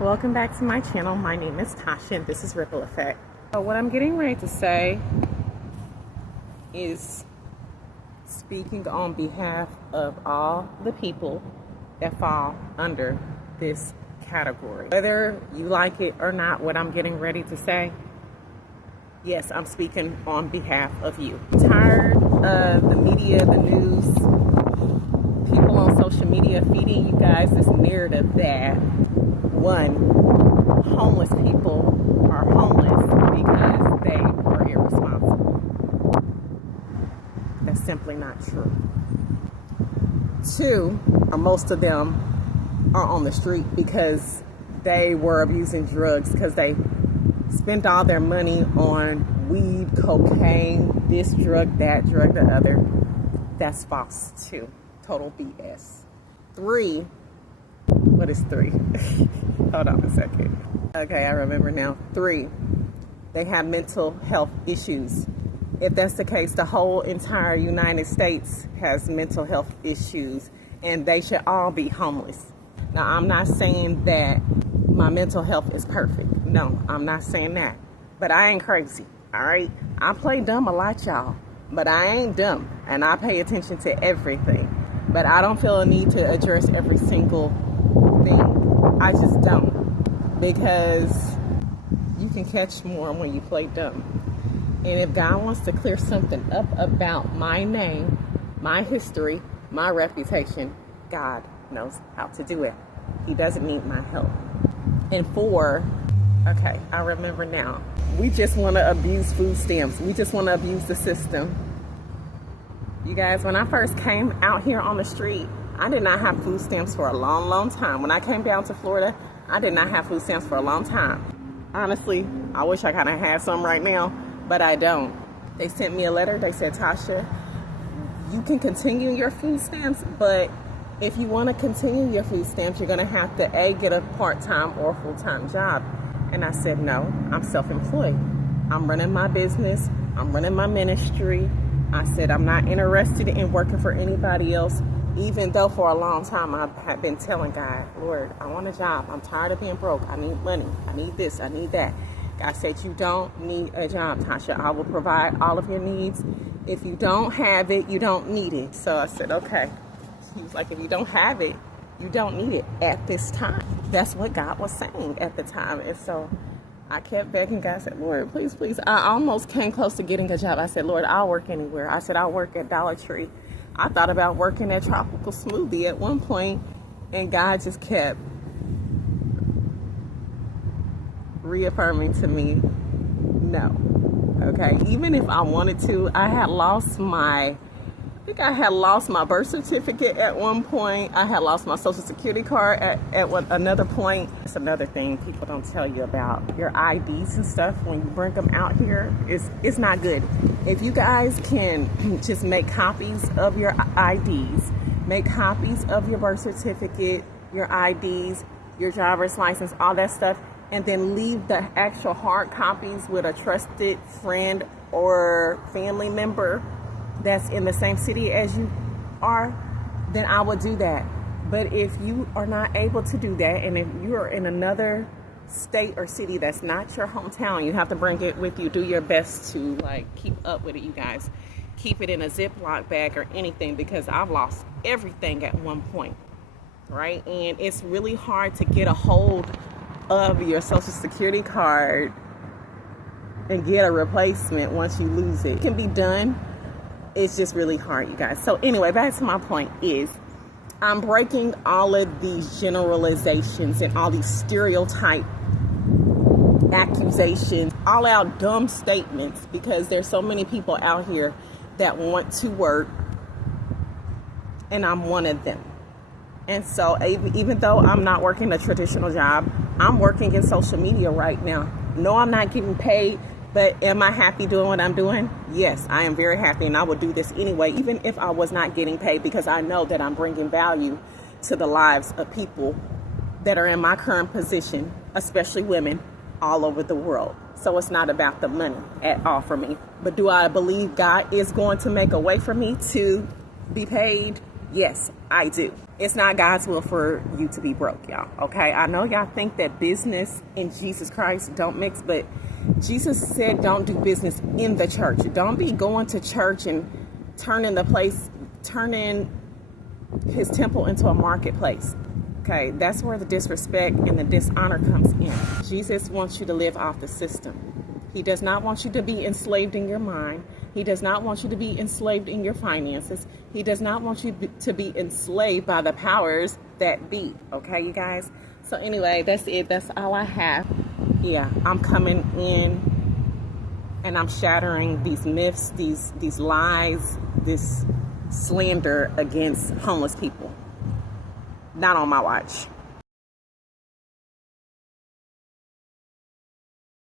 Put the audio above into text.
Welcome back to my channel. My name is Tasha and this is Ripple Effect. So what I'm getting ready to say is speaking on behalf of all the people that fall under this category. Whether you like it or not, what I'm getting ready to say, yes, I'm speaking on behalf of you. I'm tired of the media, the news, people on social media feeding you guys this narrative that one, homeless people are homeless because they are irresponsible. That's simply not true. Two, or most of them are on the street because they were abusing drugs, because they spent all their money on weed, cocaine, this drug, that drug, the other. That's false too. Total BS. Three, what is three? Hold on a second. Okay, I remember now. Three, they have mental health issues. If that's the case, the whole entire United States has mental health issues and they should all be homeless. Now, I'm not saying that my mental health is perfect. No, I'm not saying that. But I ain't crazy, all right? I play dumb a lot, y'all. But I ain't dumb, and I pay attention to everything. But I don't feel a need to address every single thing. I just don't. Because you can catch more when you play dumb. And if God wants to clear something up about my name, my history, my reputation, God knows how to do it. He doesn't need my help. And four, okay, I remember now. We just want to abuse food stamps. We just want to abuse the system. You guys, when I first came out here on the street, I did not have food stamps for a long, long time. When I came down to Florida, I did not have food stamps for a long time. Honestly, I wish I kind of had some right now, but I don't. They sent me a letter. They said, Tasha, you can continue your food stamps, but if you want to continue your food stamps, you're going to have to A, get a part-time or full-time job. And I said, no, I'm self-employed. I'm running my business. I'm running my ministry. I said, I'm not interested in working for anybody else, even though for a long time I have been telling God, Lord, I want a job. I'm tired of being broke. I need money. I need this. I need that. God said, you don't need a job, Tasha. I will provide all of your needs. If you don't have it, you don't need it. So I said, okay. He was like, if you don't have it, you don't need it at this time. That's what God was saying at the time. And so I kept begging God. I said, Lord, please, please. I almost came close to getting a job. I said, Lord, I'll work anywhere. I said, I'll work at Dollar Tree. I thought about working at Tropical Smoothie at one point, and God just kept reaffirming to me, no. Okay, even if I wanted to, I had lost my birth certificate at one point. I had lost my social security card at another point. It's another thing people don't tell you about your IDs and stuff when you bring them out here. It's not good. If you guys can just make copies of your IDs, make copies of your birth certificate, your IDs, your driver's license, all that stuff, and then leave the actual hard copies with a trusted friend or family member that's in the same city as you are, then I would do that. But if you are not able to do that, and if you are in another state or city that's not your hometown, you have to bring it with you. Do your best to keep up with it, you guys. Keep it in a Ziploc bag or anything, because I've lost everything at one point, right? And it's really hard to get a hold of your social security card and get a replacement once you lose it. It can be done. It's just really hard, you guys. So anyway, back to my point is, I'm breaking all of these generalizations and all these stereotype accusations, all out dumb statements, because there's so many people out here that want to work, and I'm one of them. And so even though I'm not working a traditional job, I'm working in social media right now. No, I'm not getting paid. But am I happy doing what I'm doing? Yes, I am very happy, and I would do this anyway, even if I was not getting paid, because I know that I'm bringing value to the lives of people that are in my current position, especially women all over the world. So it's not about the money at all for me. But do I believe God is going to make a way for me to be paid? Yes, I do. It's not God's will for you to be broke, y'all. Okay, I know y'all think that business and Jesus Christ don't mix, but Jesus said don't do business in the church. Don't be going to church and turning his temple into a marketplace. Okay, that's where the disrespect and the dishonor comes in. Jesus wants you to live off the system. He does not want you to be enslaved in your mind. He does not want you to be enslaved in your finances. He does not want you to be enslaved by the powers that be. Okay, you guys? So anyway, that's it. That's all I have. Yeah, I'm coming in and I'm shattering these myths, these lies, this slander against homeless people. Not on my watch.